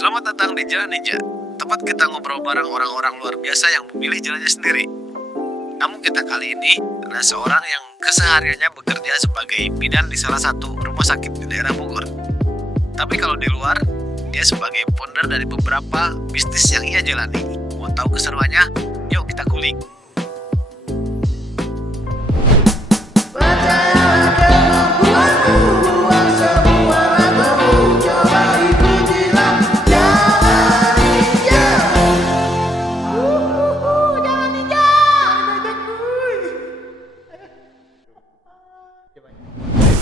Selamat datang di Jalan Ninja, tempat kita ngobrol bareng orang-orang luar biasa yang memilih jalannya sendiri. Namun kita kali ini adalah seorang yang kesehariannya bekerja sebagai bidan di salah satu rumah sakit di daerah Bogor. Tapi kalau di luar, dia sebagai founder dari beberapa bisnis yang ia jalani. Mau tahu keseruannya? Yuk kita kulik.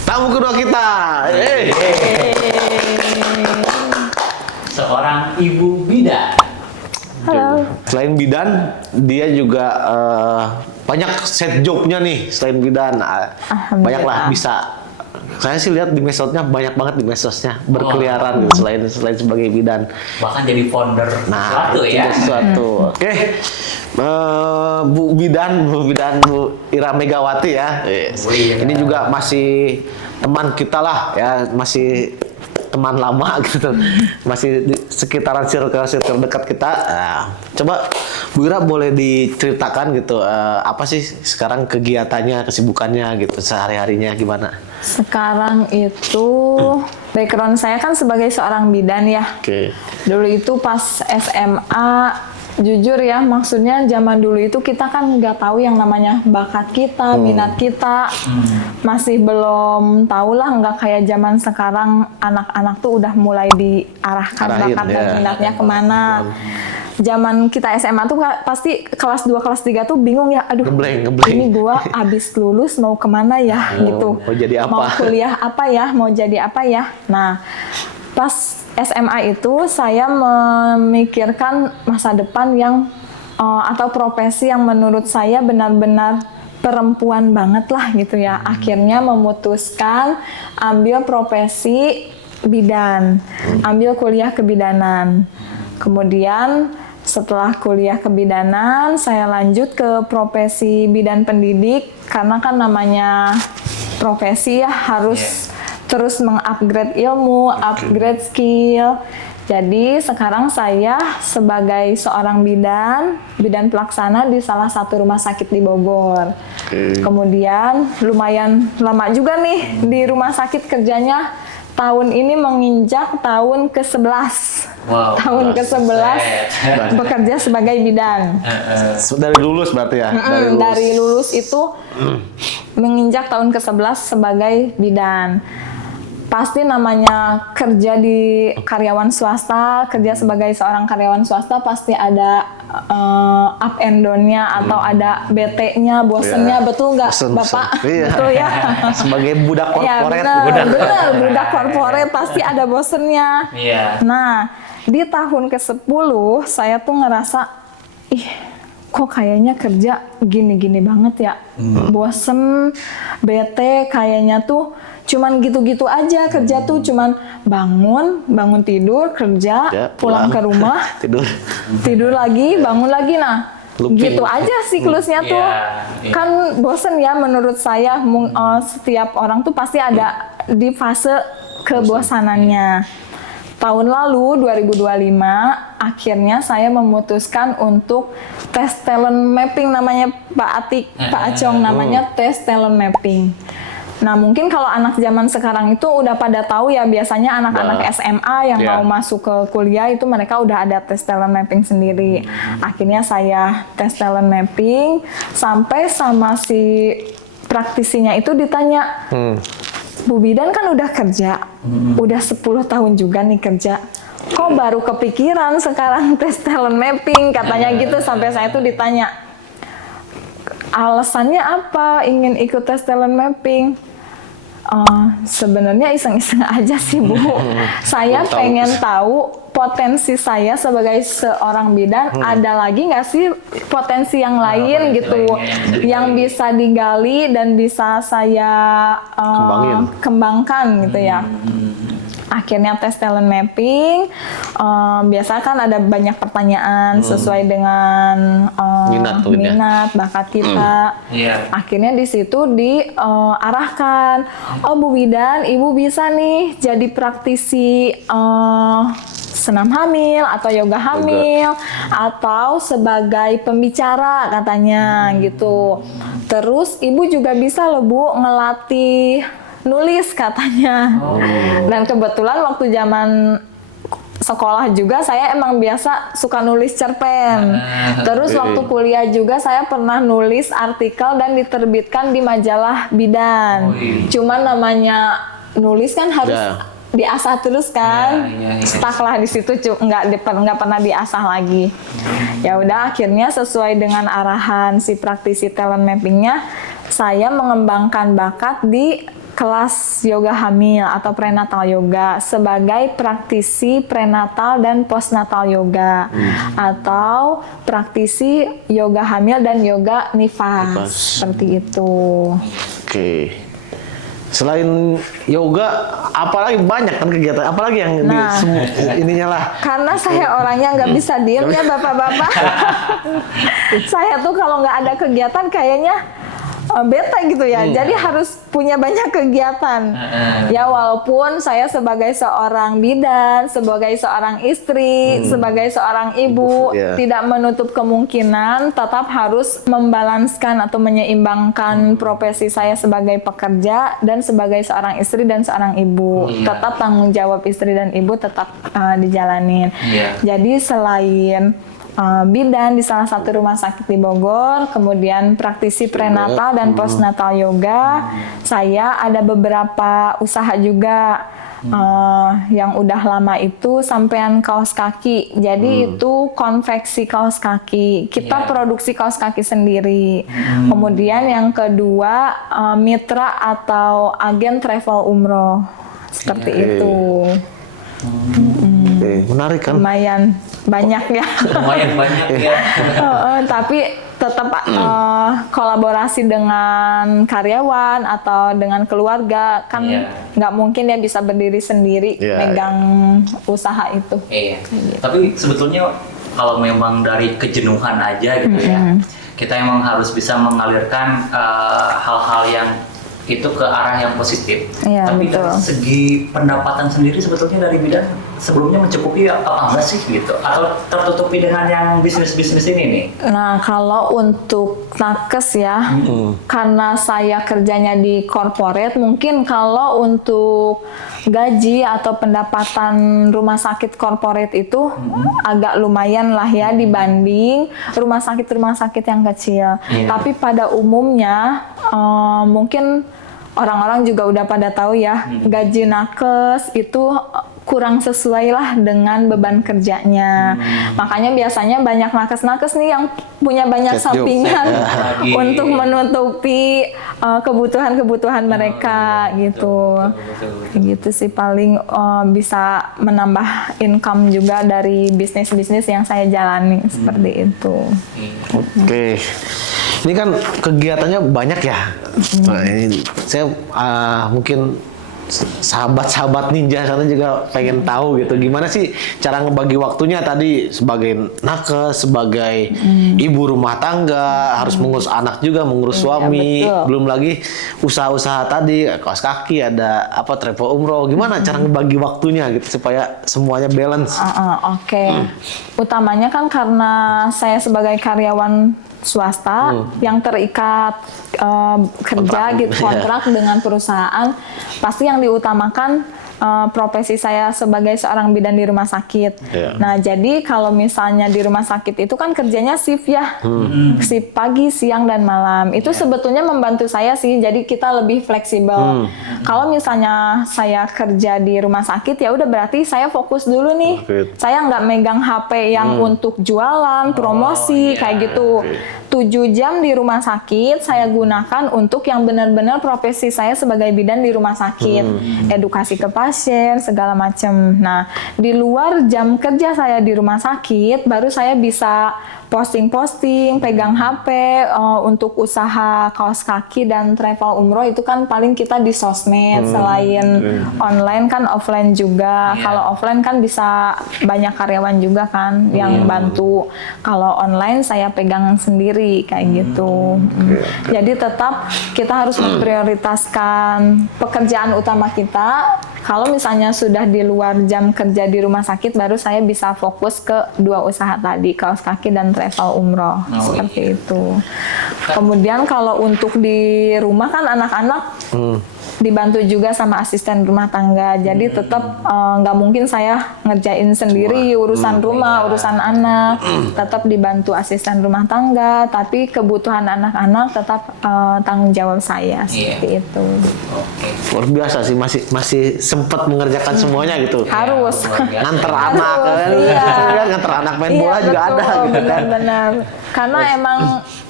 Tamu kedua kita, seorang ibu bidan. Halo. Selain bidan, dia juga banyak set jobnya nih. Selain bidan, banyaklah bisa. Saya sih lihat di medsosnya banyak banget di medsosnya berkeliaran gitu, selain sebagai bidan. Bahkan jadi founder sesuatu ya. Sesuatu. Oke. Bu Ira Megawati ya. Ini juga masih teman kita lah ya, masih teman lama gitu, masih di sekitaran circle dekat kita. Nah, coba Bu Ira boleh diceritakan gitu, apa sih sekarang kegiatannya, kesibukannya gitu, sehari-harinya gimana? Sekarang itu background saya kan sebagai seorang bidan ya. Oke. Dulu itu pas SMA, jujur ya, maksudnya zaman dulu itu kita kan nggak tahu yang namanya bakat kita, minat kita. Masih belum tahu lah, nggak kayak zaman sekarang anak-anak tuh udah mulai diarahkan bakat dan minatnya kemana. Zaman kita SMA tuh pasti kelas 2, kelas 3 tuh bingung ya, aduh ini gua abis lulus mau kemana ya gitu. Mau jadi apa? Mau kuliah apa ya, mau jadi apa ya. Nah, pas SMA itu saya memikirkan masa depan yang atau profesi yang menurut saya benar-benar perempuan banget lah gitu ya. Akhirnya memutuskan ambil profesi bidan, ambil kuliah kebidanan. Kemudian setelah kuliah kebidanan, saya lanjut ke profesi bidan pendidik karena kan namanya profesi ya harus terus mengupgrade ilmu, upgrade skill. Jadi sekarang saya sebagai seorang bidan pelaksana di salah satu rumah sakit di Bogor. Kemudian lumayan lama juga nih di rumah sakit kerjanya. Tahun ini menginjak tahun ke-11. Wow, tahun ke-11 bekerja sebagai bidan. Dari lulus berarti ya? Dari lulus itu menginjak tahun ke-11 sebagai bidan. Pasti namanya kerja di karyawan swasta, kerja sebagai seorang karyawan swasta pasti ada up and down-nya atau ada BT-nya, bosennya, betul nggak Bapak? Iya. Betul ya? Sebagai budak korporat. Ya, benar, budak korporat pasti ada bosennya. Iya. Nah, di tahun ke-10 saya tuh ngerasa, ih kok kayaknya kerja gini-gini banget ya. Bosen, bete, kayaknya tuh cuman gitu-gitu aja. Kerja tuh cuman bangun tidur, kerja, Ya, pulang ke rumah, tidur lagi, bangun lagi. Nah, gitu aja siklusnya tuh. Kan bosen ya menurut saya. Setiap orang tuh pasti ada di fase kebosanannya. Tahun lalu 2025 akhirnya saya memutuskan untuk tes talent mapping, namanya Pak Atik, Pak Acong, namanya tes talent mapping. Nah, mungkin kalau anak zaman sekarang itu udah pada tahu ya, biasanya anak-anak SMA yang mau masuk ke kuliah itu mereka udah ada tes talent mapping sendiri. Akhirnya saya tes talent mapping, sampai sama si praktisinya itu ditanya, Bu Bidan kan udah kerja, udah 10 tahun juga nih kerja. Kok baru kepikiran sekarang tes talent mapping, katanya gitu. Sampai saya tuh ditanya, alasannya apa ingin ikut tes talent mapping? Sebenarnya iseng-iseng aja sih Bu. Saya pengen tahu potensi saya sebagai seorang bidan, ada lagi nggak sih potensi yang lain gitu, yang bisa digali dan bisa saya kembangkan gitu ya. Akhirnya tes talent mapping, biasa kan ada banyak pertanyaan sesuai dengan minat bakat kita. Akhirnya di situ diarahkan, oh Bu Bidan, Ibu bisa nih jadi praktisi senam hamil atau yoga hamil atau sebagai pembicara katanya gitu. Terus Ibu juga bisa loh Bu ngelatih nulis katanya. Dan kebetulan waktu zaman sekolah juga saya emang biasa suka nulis cerpen. Terus waktu kuliah juga saya pernah nulis artikel dan diterbitkan di majalah Bidan. Cuman namanya nulis kan harus diasah terus kan. Stuck lah di situ, nggak pernah diasah lagi. Ya udah akhirnya sesuai dengan arahan si praktisi talent mappingnya, saya mengembangkan bakat di kelas yoga hamil atau prenatal yoga sebagai praktisi prenatal dan postnatal yoga atau praktisi yoga hamil dan yoga nifas. Seperti itu. Oke. Selain yoga, apalagi banyak kan kegiatan, apalagi yang ininya lah. Karena saya orangnya nggak bisa diem ya bapak-bapak. Saya tuh kalau nggak ada kegiatan kayaknya bete gitu ya. Jadi harus punya banyak kegiatan. Ya walaupun saya sebagai seorang bidan, sebagai seorang istri, sebagai seorang ibu, tidak menutup kemungkinan tetap harus membalanskan atau menyeimbangkan profesi saya sebagai pekerja dan sebagai seorang istri dan seorang ibu. Tetap tanggung jawab istri dan ibu tetap dijalanin. Jadi selain bidan di salah satu rumah sakit di Bogor, kemudian praktisi prenatal dan postnatal yoga. Saya ada beberapa usaha juga yang udah lama itu sampean kaos kaki. Jadi itu konveksi kaos kaki. Kita produksi kaos kaki sendiri. Kemudian yang kedua mitra atau agen travel umroh. Seperti itu. Menarik kan? Lumayan banyak ya. Lumayan banyak ya. Tapi tetap kolaborasi dengan karyawan atau dengan keluarga kan nggak mungkin ya bisa berdiri sendiri megang usaha itu. Tapi sebetulnya kalau memang dari kejenuhan aja gitu ya, kita emang harus bisa mengalirkan hal-hal yang itu ke arah yang positif. Tapi betul. dari segi pendapatan sendiri sebetulnya dari bidan sebelumnya mencukupi apa enggak sih gitu? Atau tertutupi dengan yang bisnis-bisnis ini nih? Nah kalau untuk nakes ya, karena saya kerjanya di corporate, mungkin kalau untuk gaji atau pendapatan rumah sakit corporate itu agak lumayan lah ya dibanding rumah sakit yang kecil. Tapi pada umumnya mungkin orang-orang juga udah pada tahu ya, gaji nakes itu kurang sesuai lah dengan beban kerjanya. Makanya biasanya banyak nakes-nakes nih yang punya banyak sampingan untuk menutupi kebutuhan-kebutuhan mereka gitu. Gitu sih paling bisa menambah income juga dari bisnis-bisnis yang saya jalani seperti itu. Oke. Ini kan kegiatannya banyak ya. Nah, ini saya mungkin sahabat-sahabat ninja sana juga pengen tahu gitu gimana sih cara ngebagi waktunya tadi sebagai nakes, sebagai ibu rumah tangga, harus mengurus anak juga, mengurus suami, belum lagi usaha-usaha tadi, kaos kaki, ada apa travel umroh, gimana cara ngebagi waktunya gitu supaya semuanya balance. Utamanya kan karena saya sebagai karyawan swasta yang terikat kerja gitu kontrak dengan perusahaan, pasti yang diutamakan profesi saya sebagai seorang bidan di rumah sakit. Nah jadi kalau misalnya di rumah sakit itu kan kerjanya shift ya, shift pagi, siang dan malam. Itu sebetulnya membantu saya sih, jadi kita lebih fleksibel. Kalau misalnya saya kerja di rumah sakit ya udah berarti saya fokus dulu nih. Saya nggak megang HP yang untuk jualan, promosi kayak gitu. 7 jam di rumah sakit saya gunakan untuk yang benar-benar profesi saya sebagai bidan di rumah sakit, edukasi ke pasien segala macam. Nah di luar jam kerja saya di rumah sakit baru saya bisa posting-posting, pegang HP untuk usaha kaos kaki dan travel umroh itu kan paling kita di sosmed. Selain online kan offline juga. Kalau offline kan bisa banyak karyawan juga kan yang bantu. Kalau online saya pegang sendiri kayak gitu. Jadi tetap kita harus memprioritaskan pekerjaan utama kita. Kalau misalnya sudah di luar jam kerja di rumah sakit, baru saya bisa fokus ke dua usaha tadi, kaos kaki dan travel umroh. Seperti itu. Kemudian kalau untuk di rumah kan anak-anak dibantu juga sama asisten rumah tangga. Jadi tetap nggak mungkin saya ngerjain sendiri urusan rumah, urusan anak. Tetap dibantu asisten rumah tangga, tapi kebutuhan anak-anak tetap tanggung jawab saya. Seperti itu. Luar biasa sih, masih sempat mengerjakan semuanya gitu. Harus. Nganter anak kan. Nganter anak main bola juga ada gitu kan. Benar-benar. Karena emang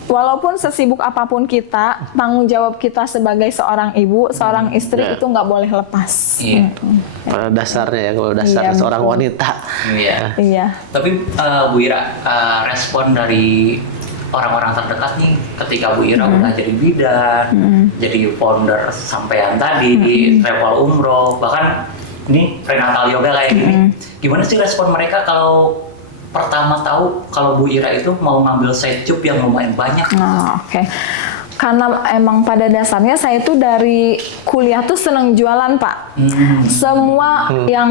walaupun sesibuk apapun kita, tanggung jawab kita sebagai seorang ibu, seorang istri itu nggak boleh lepas. Pada dasarnya ya, kalau dasar seorang wanita. Iya. Tapi Bu Ira, respon dari orang-orang terdekat nih ketika Bu Ira udah jadi bidan, jadi founder sampean tadi, travel umroh, bahkan ini prenatal yoga kayak gini. Gimana sih respon mereka kalau pertama tahu kalau Bu Ira itu mau ngambil side job yang lumayan banyak? Oke. Karena emang pada dasarnya saya tuh dari kuliah tuh seneng jualan, Pak. Semua yang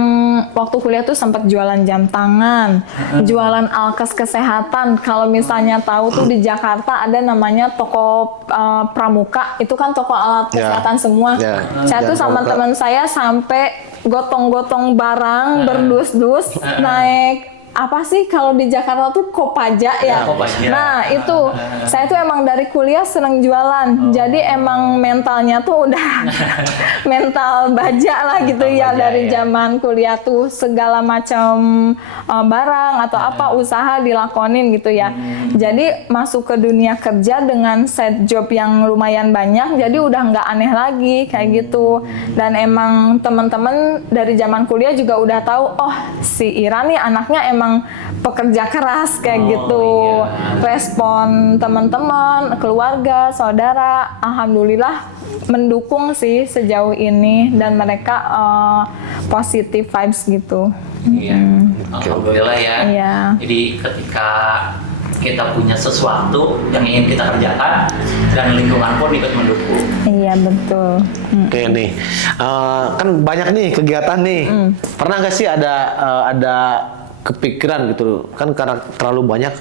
waktu kuliah tuh sempat jualan jam tangan, jualan alkes kesehatan. Kalau misalnya tahu tuh di Jakarta ada namanya toko Pramuka, itu kan toko alat kesehatan semua. Saya tuh sama teman saya sampai gotong-gotong barang berdus-dus naik apa sih kalau di Jakarta tuh Kopaja ya. Nah itu saya tuh emang dari kuliah seneng jualan. Jadi emang mentalnya tuh udah mental baja lah gitu ya dari zaman kuliah tuh segala macam barang atau apa usaha dilakonin gitu ya. Jadi masuk ke dunia kerja dengan side job yang lumayan banyak. Jadi udah nggak aneh lagi kayak gitu. Dan emang teman-teman dari zaman kuliah juga udah tahu, oh si Ira nih anaknya emang pekerja keras kayak gitu. Respon teman-teman, keluarga, saudara, alhamdulillah mendukung sih sejauh ini dan mereka positive vibes gitu. Alhamdulillah ya. Jadi ketika kita punya sesuatu yang ingin kita kerjakan dan lingkungan pun ikut mendukung. Iya betul. Oke nih, kan banyak nih kegiatan nih. Pernah nggak sih ada kepikiran gitu kan karena terlalu banyak,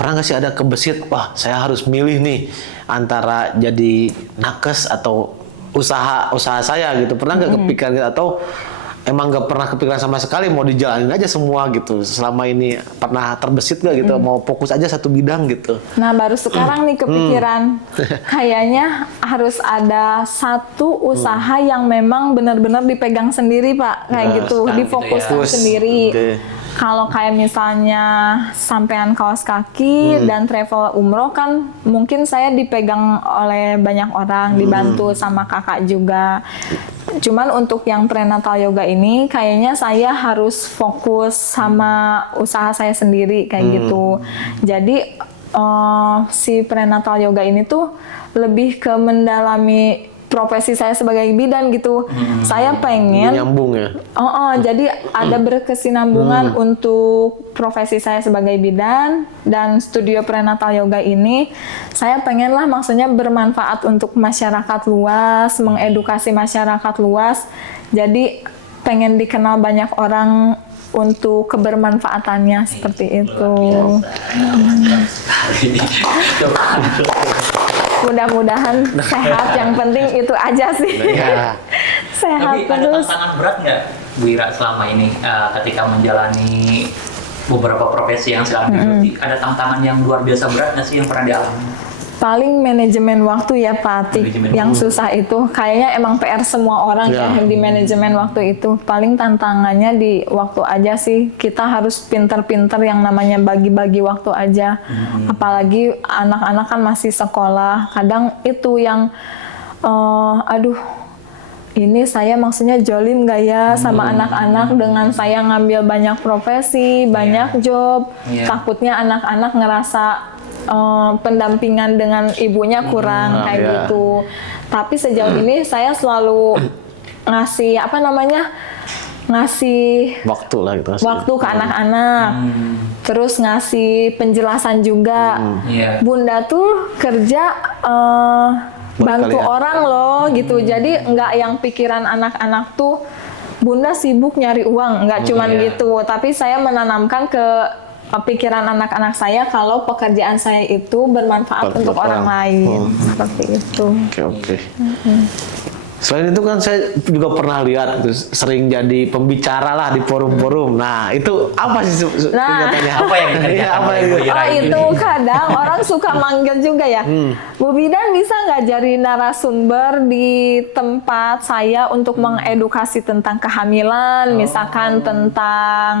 pernah nggak sih ada kebesit, wah saya harus milih nih antara jadi nakes atau usaha saya gitu, pernah nggak kepikiran gitu? Atau emang nggak pernah kepikiran sama sekali, mau dijalanin aja semua gitu selama ini, pernah terbesit nggak gitu mau fokus aja satu bidang gitu? Nah baru sekarang nih kepikiran kayaknya harus ada satu usaha yang memang benar-benar dipegang sendiri Pak kayak gitu, difokuskan sendiri. Kalau kayak misalnya sampean kaos kaki dan travel umroh kan mungkin saya dipegang oleh banyak orang, dibantu sama kakak juga. Cuman untuk yang prenatal yoga ini kayaknya saya harus fokus sama usaha saya sendiri kayak gitu. Jadi si prenatal yoga ini tuh lebih ke mendalami profesi saya sebagai bidan gitu. Saya pengen nyambung ya. Jadi ada berkesinambungan untuk profesi saya sebagai bidan dan studio prenatal yoga ini. Saya pengen lah maksudnya bermanfaat untuk masyarakat luas, mengedukasi masyarakat luas. Jadi pengen dikenal banyak orang untuk kebermanfaatannya seperti itu. Mudah-mudahan sehat, yang penting itu aja sih. Sehat. Tapi ada tantangan berat nggak Bu Ira selama ini ketika menjalani beberapa profesi yang sedang digeluti? Ada tantangan yang luar biasa berat nggak sih yang pernah dialami? Paling manajemen waktu ya Pak Atik, yang susah itu kayaknya emang PR semua orang ya di manajemen waktu itu. Paling tantangannya di waktu aja sih, kita harus pinter-pinter yang namanya bagi-bagi waktu aja. Apalagi anak-anak kan masih sekolah, kadang itu yang ini saya maksudnya jolim gak ya sama anak-anak dengan saya ngambil banyak profesi, banyak job. Takutnya anak-anak ngerasa pendampingan dengan ibunya kurang kayak gitu. Tapi sejauh ini saya selalu ngasih ngasih Waktu lah gitu. waktu ke anak-anak. Terus ngasih penjelasan juga. Bunda tuh kerja bantu kalian. orang loh gitu. Jadi nggak yang pikiran anak-anak tuh Bunda sibuk nyari uang, nggak cuman gitu. Tapi saya menanamkan ke pikiran anak-anak saya kalau pekerjaan saya itu bermanfaat untuk orang lain. Seperti itu. Oke. Selain itu kan saya juga pernah lihat gitu, sering jadi pembicara lah di forum-forum. Nah, itu apa sih kegiatannya? Apa yang dikerjakan Apa oleh yang Bu Ira Oh ini? itu kadang orang suka manggil juga ya. Bu Bidan bisa nggak jadi narasumber di tempat saya untuk mengedukasi tentang kehamilan, misalkan tentang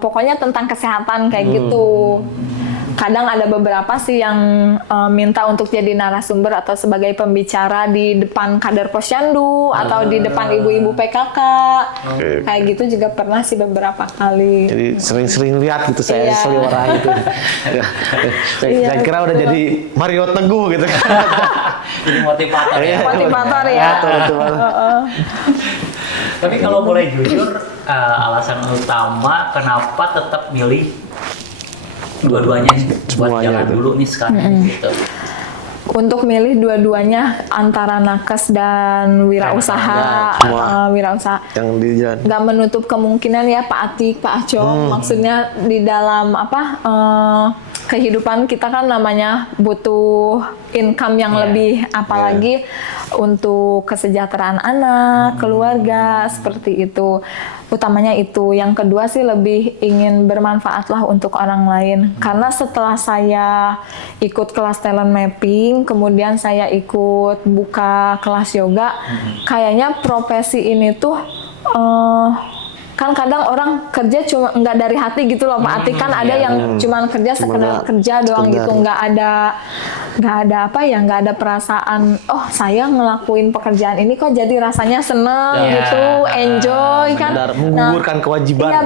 pokoknya tentang kesehatan kayak gitu. Kadang ada beberapa sih yang minta untuk jadi narasumber atau sebagai pembicara di depan kader posyandu atau di depan ibu-ibu PKK. Kayak gitu juga pernah sih beberapa kali. Jadi sering-sering lihat gitu saya Iya. seliwara gitu. Saya kira udah jadi Mario Teguh gitu kan. Jadi motivator ya. Motivator ya. Tapi kalau boleh jujur, alasan utama kenapa tetap milih dua-duanya nih, buat Semuanya jalan itu. dulu nih sekarang gitu. Untuk milih dua-duanya antara nakes dan wirausaha, semua. wirausaha. Yang di jalan. Nggak menutup kemungkinan ya Pak Atik, Pak Acong, maksudnya di dalam kehidupan kita kan namanya butuh income yang lebih, apalagi untuk kesejahteraan anak, keluarga, seperti itu. Utamanya itu. Yang kedua sih lebih ingin bermanfaat lah untuk orang lain. Karena setelah saya ikut kelas talent mapping, kemudian saya ikut buka kelas yoga, kayaknya profesi ini tuh kan kadang orang kerja cuma nggak dari hati gitu loh Pak Atik, kan ada yang cuman kerja sekedar kerja doang gitu, nggak ada nggak ada perasaan saya ngelakuin pekerjaan ini kok jadi rasanya seneng gitu, enjoy kan. Benar, menggugurkan kewajiban. Iya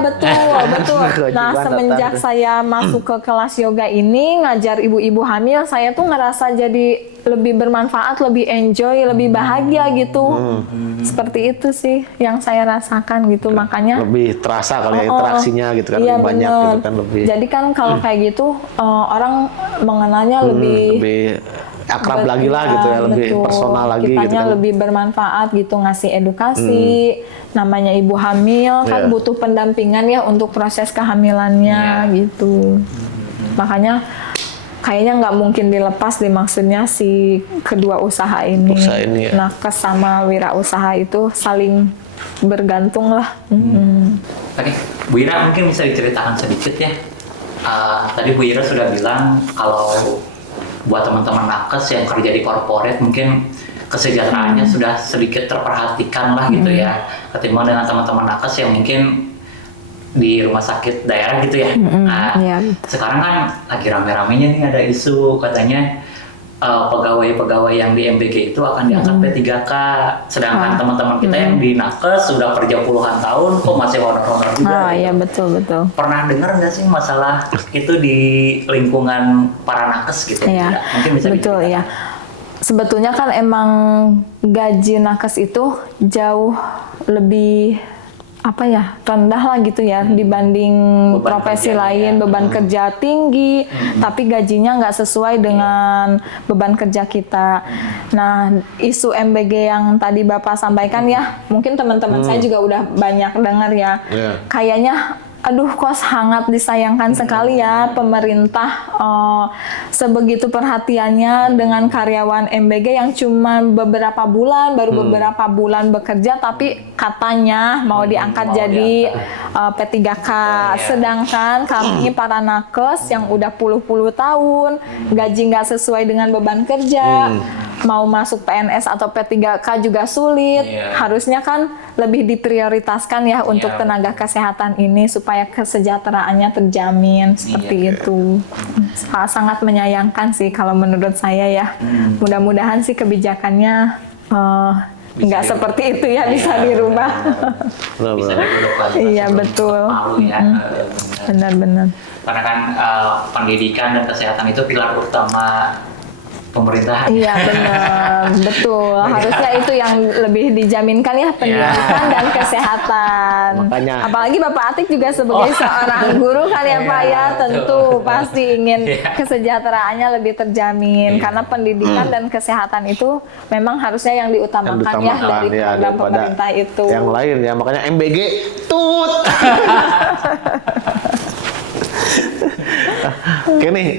betul. Nah semenjak saya masuk ke kelas yoga ini ngajar ibu-ibu hamil, saya tuh ngerasa jadi lebih bermanfaat, lebih enjoy, lebih bahagia gitu. Seperti itu sih yang saya rasakan gitu, makanya Lebih terasa kali ya interaksinya gitu kan, iya, lebih banyak bener. gitu kan, lebih Jadi kan kalau kayak gitu orang mengenalnya lebih akrab lagi lah gitu ya, lebih betul. personal lagi Kitanya gitu kan. lebih bermanfaat gitu, ngasih edukasi. Namanya ibu hamil kan butuh pendampingan ya untuk proses kehamilannya gitu. Makanya kayaknya nggak mungkin dilepas deh, maksudnya si kedua usaha ini. Nakes sama wirausaha itu saling bergantung lah. Oke, Bu Ira mungkin bisa diceritakan sedikit ya. Tadi Bu Ira sudah bilang kalau buat teman-teman nakes yang kerja di corporate mungkin kesejahteraannya sudah sedikit terperhatikan lah gitu ya, ketimbang dengan teman-teman nakes yang mungkin di rumah sakit daerah gitu ya. Sekarang kan lagi rame-ramenya nih ada isu katanya pegawai-pegawai yang di MBG itu akan diangkat P3K, sedangkan teman-teman kita yang di nakes sudah kerja puluhan tahun kok masih honor-honor juga. Iya betul. Pernah dengar nggak sih masalah itu di lingkungan para nakes gitu? Iya, Mungkin bisa betul diceritakan. ya. Sebetulnya kan emang gaji nakes itu jauh lebih rendah lah gitu ya dibanding Beban profesi kerjanya, lain, beban kerja tinggi, tapi gajinya nggak sesuai dengan beban kerja kita. Nah, isu MBG yang tadi Bapak sampaikan ya, mungkin teman-teman saya juga udah banyak dengar ya. Kayaknya kok sangat disayangkan sekali ya pemerintah sebegitu perhatiannya dengan karyawan MBG yang cuma beberapa bulan bekerja, tapi katanya mau diangkat jadi P3K. Sedangkan kami para nakes yang udah puluh-puluh tahun gaji nggak sesuai dengan beban kerja, mau masuk PNS atau P3K juga sulit. Harusnya kan lebih diprioritaskan ya untuk tenaga kesehatan ini supaya kesejahteraannya terjamin seperti itu. Sangat menyayangkan sih kalau menurut saya ya. Mudah-mudahan sih kebijakannya nggak seperti itu ya, bisa dirubah. Bisa dirubah lagi. Iya, betul. Malu ya. Benar-benar. Karena kan pendidikan dan kesehatan itu pilar utama pemerintahan. Iya, benar, betul. Harusnya itu yang lebih dijaminkan ya, pendidikan dan kesehatan. Makanya. Apalagi Bapak Atik juga sebagai seorang guru kan ya Pak ya, tentu pasti ingin kesejahteraannya lebih terjamin karena pendidikan dan kesehatan itu memang harusnya yang diutamakan ya dari program pemerintah itu. Yang lain ya, makanya MBG tut. Oke nih,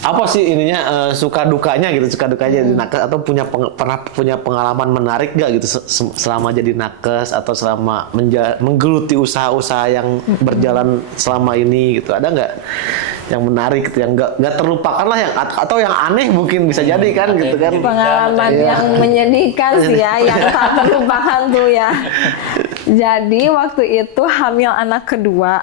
apa sih ininya suka dukanya gitu, suka dukanya jadi nakes, atau pernah punya pengalaman menarik gak gitu selama jadi nakes atau selama menggeluti usaha-usaha yang berjalan selama ini gitu, ada nggak yang menarik gitu, yang nggak terlupakan lah, yang atau yang aneh mungkin bisa jadi kan gitu kan, pengalaman yang menyedihkan sih ya, yang tak terlupakan tuh ya. Jadi waktu itu hamil anak kedua.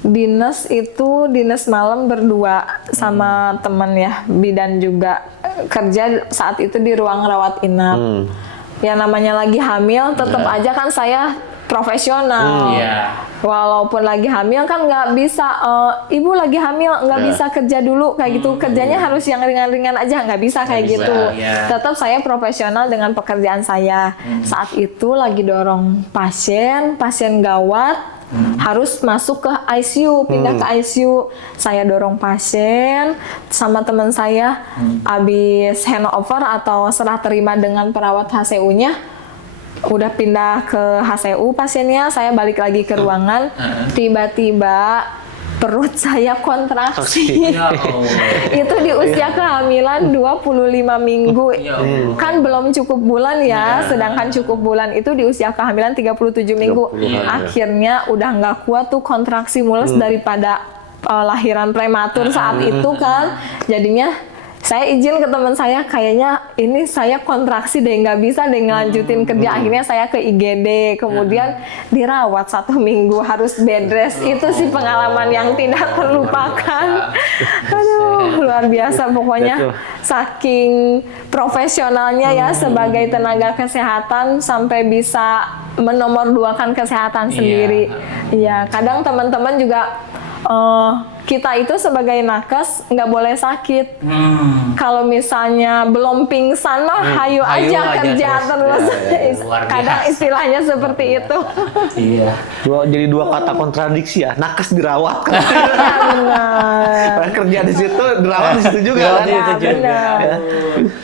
Dinas malam berdua sama teman ya, bidan juga kerja saat itu di ruang rawat inap. Ya namanya lagi hamil, tetap aja kan saya profesional. Walaupun lagi hamil kan nggak bisa, ibu lagi hamil nggak bisa kerja dulu kayak gitu, kerjanya harus yang ringan-ringan aja, nggak bisa kayak gitu. Tetap saya profesional dengan pekerjaan saya. Saat itu lagi dorong pasien gawat. Harus masuk ke ICU, pindah ke ICU. Saya dorong pasien sama teman saya, habis handover atau serah terima dengan perawat HCU-nya, udah pindah ke HCU pasiennya, saya balik lagi ke ruangan, tiba-tiba perut saya kontraksi. Itu di usia kehamilan 25 minggu. Kan belum cukup bulan ya, sedangkan cukup bulan itu di usia kehamilan 37 minggu. Akhirnya udah nggak kuat tuh kontraksi mules daripada lahiran prematur saat itu kan. Jadinya saya izin ke teman saya, kayaknya ini saya kontraksi deh, nggak bisa deh ngelanjutin kerja. Akhirnya saya ke IGD, kemudian dirawat 1 minggu, harus bed rest. Itu sih pengalaman yang tidak terlupakan. Aduh, luar biasa pokoknya. Saking profesionalnya ya sebagai tenaga kesehatan sampai bisa menomorduakan kesehatan sendiri. Iya, kadang teman-teman juga kita itu sebagai nakes nggak boleh sakit. Kalau misalnya belum pingsan mah hayu aja kerja terus. Kadang istilahnya seperti itu. Jadi dua kata kontradiksi ya, nakes dirawat. Ya, benar. Kerja di situ, dirawat di situ juga kan. Ya, benar.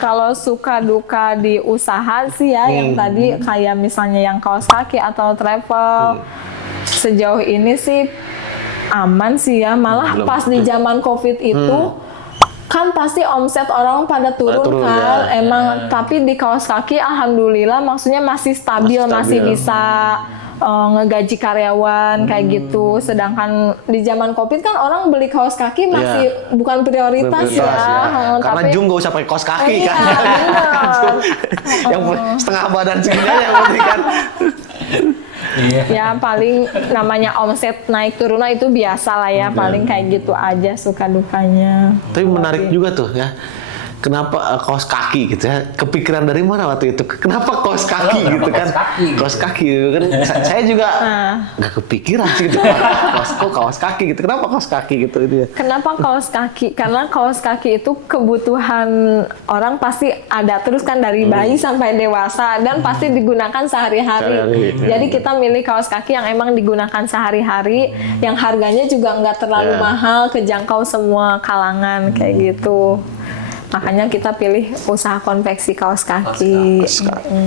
Kalau suka duka di usaha sih ya, yang tadi kayak misalnya yang kaos kaki atau travel, sejauh ini sih aman sih ya, malah pas di zaman COVID itu kan pasti omset orang pada turun kan, emang. Tapi di kaos kaki alhamdulillah maksudnya masih stabil. Masih bisa ngegaji karyawan kayak gitu. Sedangkan di zaman COVID kan orang beli kaos kaki masih bukan prioritas ya. Karena Jung gak usah pakai kaos kaki kan. Yang setengah badan segini yang penting kan. Ya paling namanya omset naik turun itu biasa lah ya, paling kayak gitu aja suka dukanya. Tapi menarik juga tuh ya, kenapa kaos kaki gitu ya, kepikiran dari mana waktu itu, kenapa kaos kaki gitu kan, kaos kaki gitu kan. Saya juga nggak kepikiran sih gitu, kaos kaki gitu, kenapa kaos kaki gitu itu ya. Kenapa kaos kaki? Karena kaos kaki itu kebutuhan orang pasti ada terus kan, dari bayi sampai dewasa, dan pasti digunakan sehari-hari. Jadi kita milih kaos kaki yang emang digunakan sehari-hari, yang harganya juga nggak terlalu mahal, kejangkau semua kalangan kayak gitu. Makanya kita pilih usaha konveksi kaos kaki.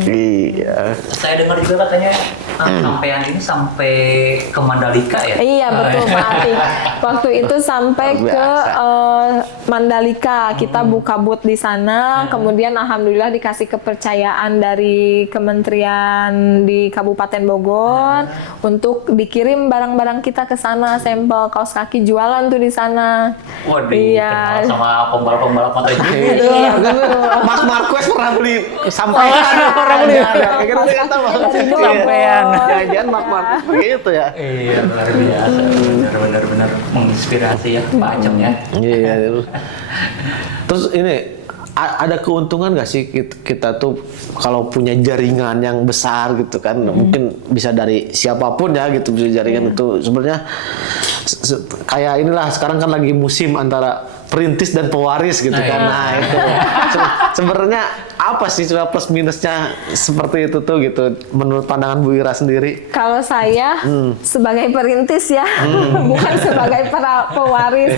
Iya. Saya dengar juga katanya sampean ini sampai ke Mandalika ya? Iya betul Pak Atik. Waktu itu sampai ke Mandalika, kita buka booth di sana. Kemudian alhamdulillah dikasih kepercayaan dari Kementerian di Kabupaten Bogor untuk dikirim barang-barang kita ke sana, sampel kaos kaki, jualan tuh di sana. Waduh, kenal sama pembalap-pembalap MotoGP. Iya, Mas Marquez pernah beli sampaian, pernah beli. Kira-kira tahu Sampean. Jangan Mas Marquez begitu ya. Iya, luar biasa. Benar-benar menginspirasi ya Pak Acem ya. Iya. Terus ini ada keuntungan nggak sih kita tuh kalau punya jaringan yang besar gitu kan, mungkin bisa dari siapapun ya gitu, bisa jaringan itu sebenarnya kayak inilah sekarang kan lagi musim antara perintis dan pewaris gitu kan. Nah itu sebenarnya apa sih plus minusnya seperti itu tuh gitu menurut pandangan Bu Ira sendiri? Kalau saya sebagai perintis ya, bukan sebagai para pewaris.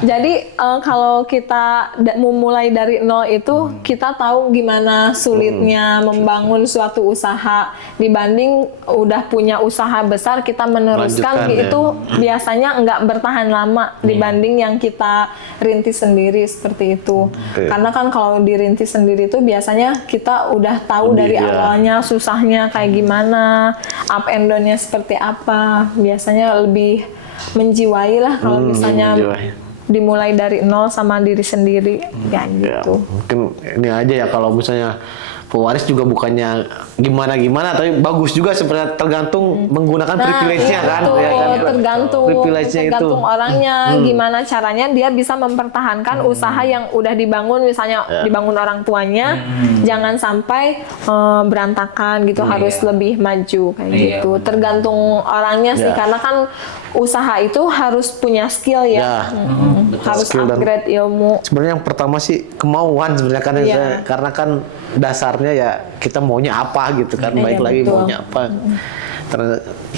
Jadi kalau kita memulai dari nol itu, kita tahu gimana sulitnya membangun suatu usaha dibanding udah punya usaha besar kita meneruskan Lanjutkan, itu biasanya nggak bertahan lama dibanding yang kita rintis sendiri seperti itu. Karena kan kalau dirintis sendiri itu biasanya kita udah tahu dari awalnya susahnya kayak gimana, up and down-nya seperti apa. Biasanya lebih menjiwai lah kalau misalnya dimulai dari nol sama diri sendiri ya gitu. Mungkin ini aja ya kalau misalnya pewaris juga bukannya gimana-gimana, tapi bagus juga sebenarnya tergantung menggunakan privilege-nya kan. Betul, Ya kan? tergantung orangnya gimana caranya dia bisa mempertahankan usaha yang udah dibangun, misalnya dibangun orang tuanya, jangan sampai berantakan gitu, harus lebih maju kayak gitu. Tergantung orangnya sih, karena kan usaha itu harus punya skill ya, harus Skill upgrade ilmu. Sebenarnya yang pertama sih kemauan sebenarnya kan, karena kan dasarnya ya kita maunya apa gitu kan, baik lagi betul. maunya apa.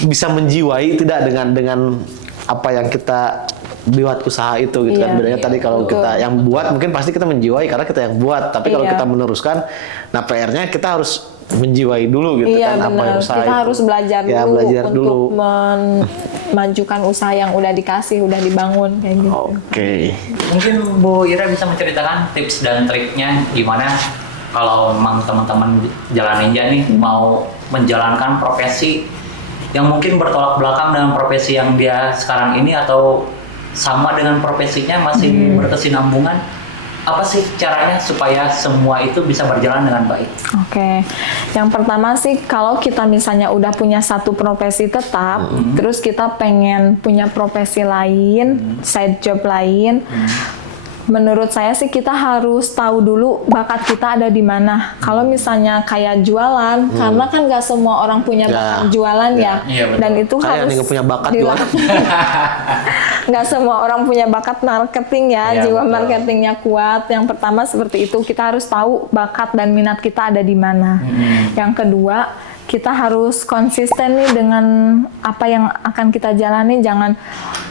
Bisa menjiwai tidak dengan apa yang kita buat usaha itu gitu kan. Bedanya tadi kalau kita yang buat mungkin pasti kita menjiwai karena kita yang buat, tapi kalau kita meneruskan, nah PR-nya kita harus menjiwai dulu gitu kan, apa yang usaha kita itu. harus belajar dulu untuk memajukan usaha yang udah dikasih, udah dibangun kayak gitu. Oke. Mungkin Bu Ira bisa menceritakan tips dan triknya gimana kalau memang teman-teman jalan ninja nih mau menjalankan profesi yang mungkin bertolak belakang dengan profesi yang dia sekarang ini atau sama dengan profesinya masih berkesinambungan. Apa sih caranya supaya semua itu bisa berjalan dengan baik? Oke, yang pertama sih kalau kita misalnya udah punya satu profesi tetap, terus kita pengen punya profesi lain, side job lain, menurut saya sih kita harus tahu dulu bakat kita ada di mana. Kalau misalnya kayak jualan, karena kan nggak semua orang punya bakat jualan dan itu Kayak harus nggak punya bakat jualan. Nggak semua orang punya bakat marketing jiwa marketingnya kuat. Yang pertama seperti itu, kita harus tahu bakat dan minat kita ada di mana. Yang kedua, kita harus konsisten nih dengan apa yang akan kita jalani. Jangan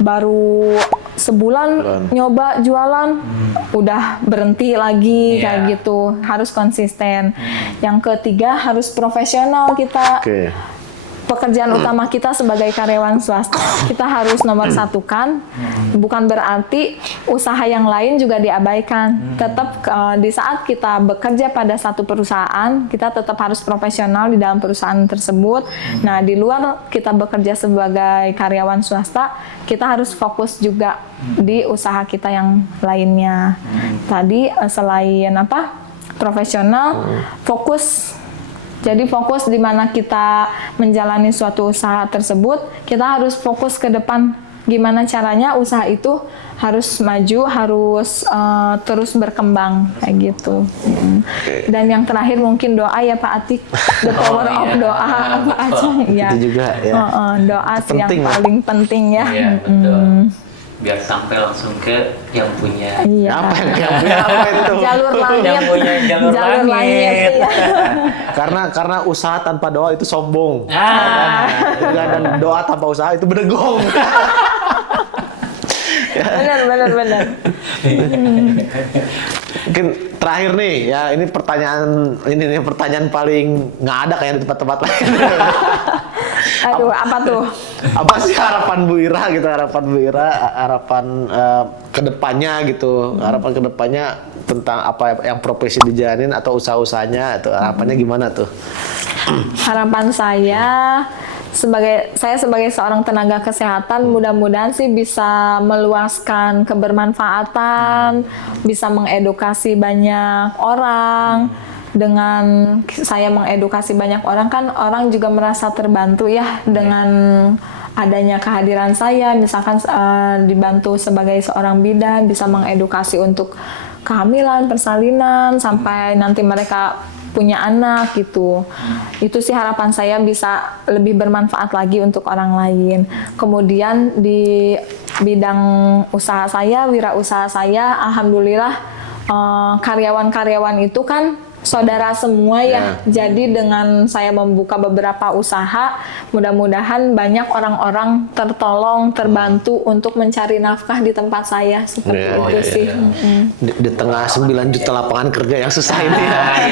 baru sebulan nyoba jualan, udah berhenti lagi kayak gitu. Harus konsisten. Yang ketiga, harus profesional kita. Pekerjaan utama kita sebagai karyawan swasta, kita harus nomor satukan. Bukan berarti usaha yang lain juga diabaikan. Tetap di saat kita bekerja pada satu perusahaan, kita tetap harus profesional di dalam perusahaan tersebut. Nah, di luar kita bekerja sebagai karyawan swasta, kita harus fokus juga di usaha kita yang lainnya. Tadi selain profesional, fokus. Jadi fokus di mana kita menjalani suatu usaha tersebut, kita harus fokus ke depan. Gimana caranya usaha itu harus maju, harus terus berkembang kayak gitu. Dan yang terakhir mungkin doa ya Pak Atik, the power of doa apa aja ya. Itu juga ya. Doa sih yang Penting, paling penting ya. Iya, betul. Biar sampai langsung ke yang punya. Apa yang punya apa itu? Jalur langit. Yang punya jalur langit. Iya. Karena usaha tanpa doa itu sombong. Dan doa tanpa usaha itu bedegong. Benar. Mungkin terakhir nih ya, ini pertanyaan paling nggak ada kayak di tempat-tempat lain. Aduh, apa tuh? Apa sih harapan Bu Ira gitu, harapan kedepannya gitu, harapan kedepannya tentang apa yang profesi dijalanin atau usaha-usahanya, atau harapannya gimana tuh? Harapan saya sebagai seorang tenaga kesehatan, mudah-mudahan sih bisa meluaskan kebermanfaatan, bisa mengedukasi banyak orang. Dengan saya mengedukasi banyak orang, kan orang juga merasa terbantu ya dengan adanya kehadiran saya. Misalkan dibantu sebagai seorang bidan, bisa mengedukasi untuk kehamilan, persalinan, sampai nanti mereka punya anak gitu. Itu sih harapan saya bisa lebih bermanfaat lagi untuk orang lain. Kemudian di bidang usaha saya, wirausaha saya, alhamdulillah karyawan-karyawan itu kan saudara semua ya. Jadi dengan saya membuka beberapa usaha, mudah-mudahan banyak orang-orang tertolong, terbantu untuk mencari nafkah di tempat saya. Seperti itu sih. Di tengah 9 juta lapangan kerja yang susah ini ya.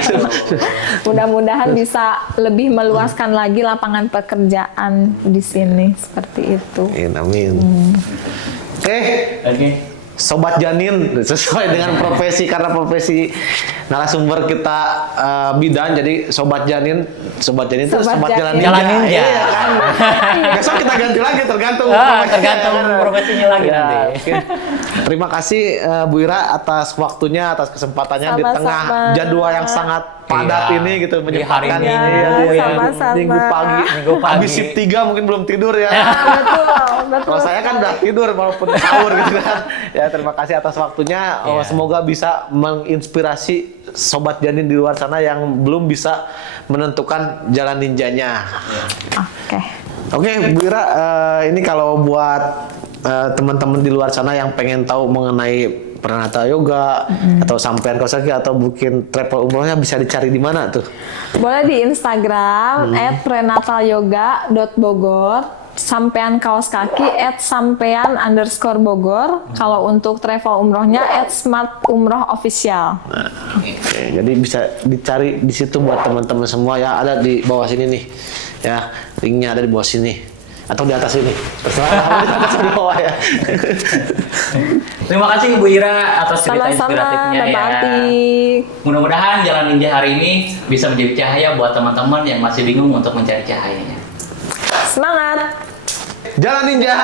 Mudah-mudahan bisa lebih meluaskan lagi lapangan pekerjaan di sini. Seperti itu. Amin. Oke. Sobat Janin sesuai dengan profesi, karena profesi narasumber kita bidan, jadi Sobat Janin itu Sobat Jalan Ninja. Jalan Ninja. Iya kan? Besok kita ganti lagi tergantung profesinya lagi Ya, nanti. oke. Terima kasih Bu Ira atas waktunya, atas kesempatannya di Sama-sama. tengah jadwal yang sangat padat Iya. ini gitu, Di hari menyempatkan Minggu, sama-sama. Minggu pagi. Minggu pagi. Habis shift 3 mungkin belum tidur ya. Betul. Kalau saya kan udah tidur walaupun sahur gitu kan. Ya, terima kasih atas waktunya. Iya. Semoga bisa menginspirasi Sobat Janin di luar sana yang belum bisa menentukan jalan ninjanya. Oke. Oke, Bu Ira, ini kalau buat teman-teman di luar sana yang pengen tahu mengenai Pranata Yoga atau sampean Kawasaki atau mungkin travel umrohnya, bisa dicari di mana tuh? Boleh di Instagram @prenatalyoga.bogor, sampean kaos kaki @sampean_bogor. Kalau untuk travel umrohnya @smartumrohofficial. Oke, jadi bisa dicari di situ buat teman-teman semua ya, ada di bawah sini nih. Ya, linknya ada di bawah sini atau di atas ini. Terserah di atas di bawah ya. Terima kasih Ibu Ira atas cerita Sama-sama, inspiratifnya Bapak ya. Atik. Mudah-mudahan Jalan Ninja hari ini bisa menjadi cahaya buat teman-teman yang masih bingung untuk mencari cahayanya. Semangat. Jalan Ninja,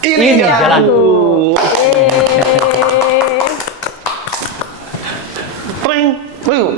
Ini jalanku. Yeay. Pring. Wih,